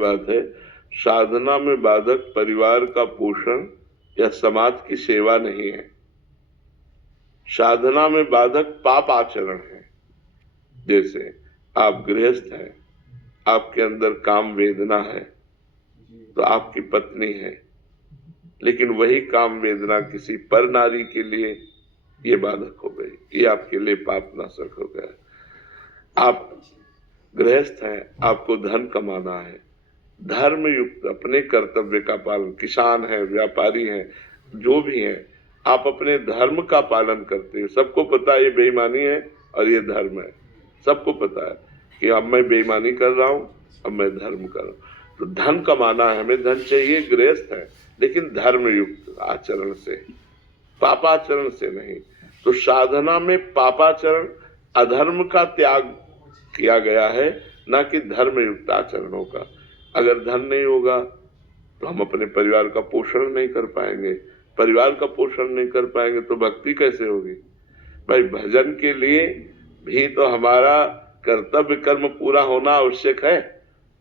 बात है, साधना में बाधक परिवार का पोषण या समाज की सेवा नहीं है। साधना में बाधक पाप आचरण है। जैसे आप गृहस्थ हैं, आपके अंदर काम वेदना है, तो आपकी पत्नी है, लेकिन वही काम वेदना किसी पर नारी के लिए ये बाधक हो गई, ये आपके लिए पाप नाशक हो गया। आप गृहस्थ हैं, आपको धन कमाना है, धर्म युक्त अपने कर्तव्य का पालन, किसान है, व्यापारी है, जो भी है, आप अपने धर्म का पालन करते हो। सबको पता है ये बेईमानी है और ये धर्म है, सबको पता है कि अब मैं बेईमानी कर रहा हूं, अब मैं धर्म कर रहा हूं। तो धन कमाना है, हमें धन चाहिए, गृहस्थ है, लेकिन धर्म युक्त आचरण से, पापाचरण से नहीं। तो साधना में पापाचरण, अधर्म का त्याग किया गया है, ना कि धर्म युक्त आचरणों का। अगर धन नहीं होगा तो हम अपने परिवार का पोषण नहीं कर पाएंगे, परिवार का पोषण नहीं कर पाएंगे तो भक्ति कैसे होगी? भाई भजन के लिए भी तो हमारा कर्तव्य कर्म पूरा होना आवश्यक है।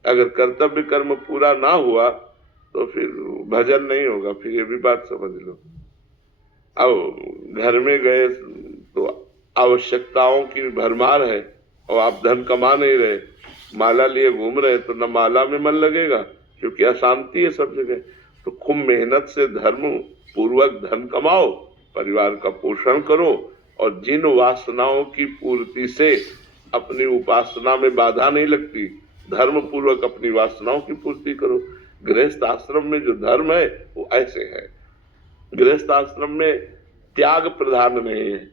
अगर कर्तव्य कर्म पूरा ना हुआ तो फिर भजन नहीं होगा। फिर ये भी बात समझ लो, अब घर में गए तो आवश्यकताओं की भरमार है और आप धन कमा नहीं रहे, माला लिए घूम रहे, तो न माला में मन लगेगा क्योंकि अशांति है सब जगह। तो खूब मेहनत से धर्म पूर्वक धन कमाओ, परिवार का पोषण करो, और जिन वासनाओं की पूर्ति से अपनी उपासना में बाधा नहीं लगती, धर्म पूर्वक अपनी वासनाओं की पूर्ति करो। गृहस्थ आश्रम में जो धर्म है वो ऐसे है। गृहस्थ आश्रम में त्याग प्रधान नहीं है,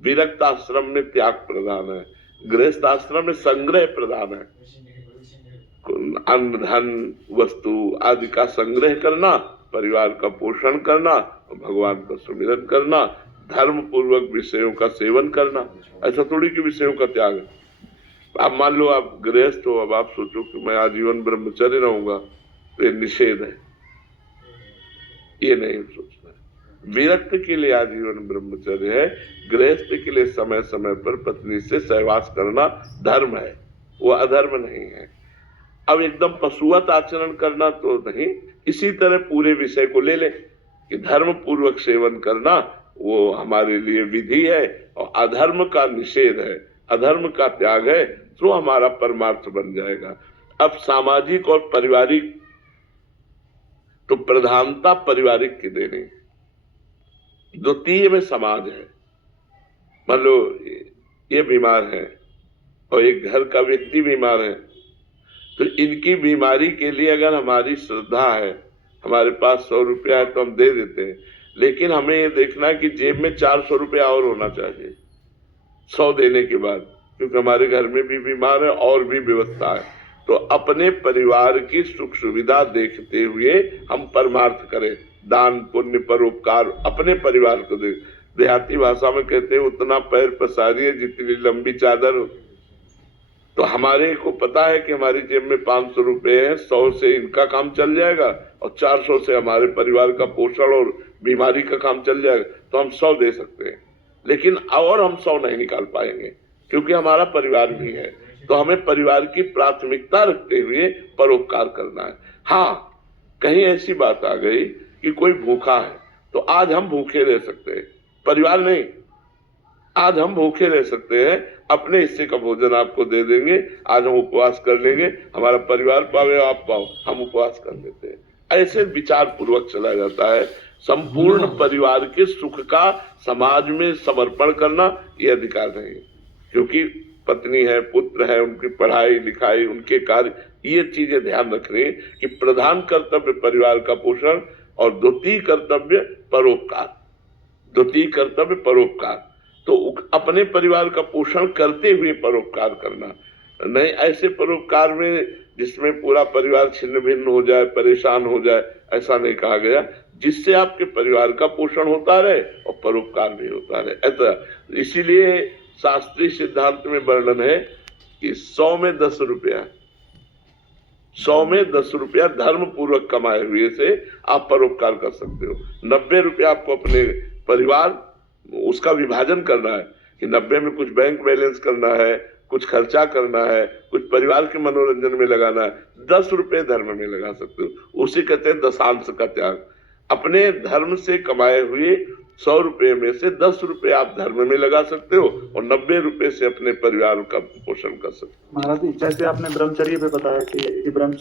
विरक्त आश्रम में त्याग प्रधान है, गृहस्थ आश्रम में संग्रह प्रधान है। अन्न धन वस्तु आदि का संग्रह करना, परिवार का पोषण करना, भगवान का सुमिरन करना, धर्म पूर्वक विषयों का सेवन करना। ऐसा थोड़ी कि विषयों का त्याग है। आप मान लो आप गृहस्थ हो, अब आप सोचो कि मैं आजीवन ब्रह्मचर्य रहूंगा, तो ये निषेध है, ये नहीं सोचना है। विरक्त के लिए आजीवन ब्रह्मचर्य है, गृहस्थ के लिए समय समय पर पत्नी से सहवास करना धर्म है, वो अधर्म नहीं है। अब एकदम पशुवत आचरण करना तो नहीं। इसी तरह पूरे विषय को ले ले कि धर्म पूर्वक सेवन करना वो हमारे लिए विधि है और अधर्म का निषेध है, अधर्म का त्याग है, तो हमारा परमार्थ बन जाएगा। अब सामाजिक और पारिवारिक, तो प्रधानता पारिवारिक की देनी, द्वितीय में समाज है। मान लो ये बीमार है और एक घर का व्यक्ति बीमार है, तो इनकी बीमारी के लिए अगर हमारी श्रद्धा है, हमारे पास 100 रुपया है तो हम दे देते हैं, लेकिन हमें ये देखना है कि जेब में 400 रुपया और होना चाहिए 100 देने के बाद, क्योंकि हमारे घर में भी बीमार है और भी व्यवस्था है। तो अपने परिवार की सुख सुविधा देखते हुए हम परमार्थ करें, दान पुण्य परोपकार अपने परिवार को दे। देहाती भाषा में कहते हैं उतना पैर पसारिए जितनी लंबी चादर हो। तो हमारे को पता है कि हमारी जेब में 500 रुपए है, 100 से इनका काम चल जाएगा और 400 से हमारे परिवार का पोषण और बीमारी का काम चल जाएगा, तो हम 100 दे सकते हैं। लेकिन और हम 100 नहीं निकाल पाएंगे क्योंकि हमारा परिवार भी है। तो हमें परिवार की प्राथमिकता रखते हुए परोपकार करना है। हाँ, कहीं ऐसी बात आ गई कि कोई भूखा है, तो आज हम भूखे रह सकते हैं, परिवार नहीं, आज हम भूखे रह सकते हैं, अपने हिस्से का भोजन आपको दे देंगे, आज हम उपवास कर लेंगे, हमारा परिवार पावे आप पाओ, हम उपवास कर लेते हैं। ऐसे विचार पूर्वक चला जाता है। संपूर्ण परिवार के सुख का समाज में समर्पण करना ये अधिकार नहीं है, क्योंकि पत्नी है, पुत्र है, उनकी पढ़ाई लिखाई, उनके कार्य, ये चीजें ध्यान रखनी कि प्रधान कर्तव्य परिवार का पोषण और द्वितीय कर्तव्य परोपकार, द्वितीय कर्तव्य परोपकार। तो अपने परिवार का पोषण करते हुए परोपकार करना नहीं, ऐसे परोपकार में जिसमें पूरा परिवार छिन्न भिन्न हो जाए, परेशान हो जाए, ऐसा नहीं कहा गया। जिससे आपके परिवार का पोषण होता रहे और परोपकार भी होता रहे, ऐसा। इसीलिए शास्त्रीय सिद्धांत में वर्णन है कि 100 में 10 रुपया, 100 में 10 रुपया धर्म पूर्वक कमाए हुए से आप परोपकार कर सकते हो। 90 रुपया आपको अपने परिवार उसका विभाजन करना है कि 90 में कुछ बैंक बैलेंस करना है, कुछ खर्चा करना है, कुछ परिवार के मनोरंजन में लगाना है, 10 रुपए धर्म में लगा सकते हो। उसी कहते हैं दशांश का त्याग। अपने धर्म से कमाए हुए 100 रुपए में से 10 रुपए आप धर्म में लगा सकते हो और 90 रुपए से अपने परिवार का पोषण कर सकते हो। महाराज, जैसे आपने ब्रह्मचर्य पे बताया कि ब्रह्मचर्य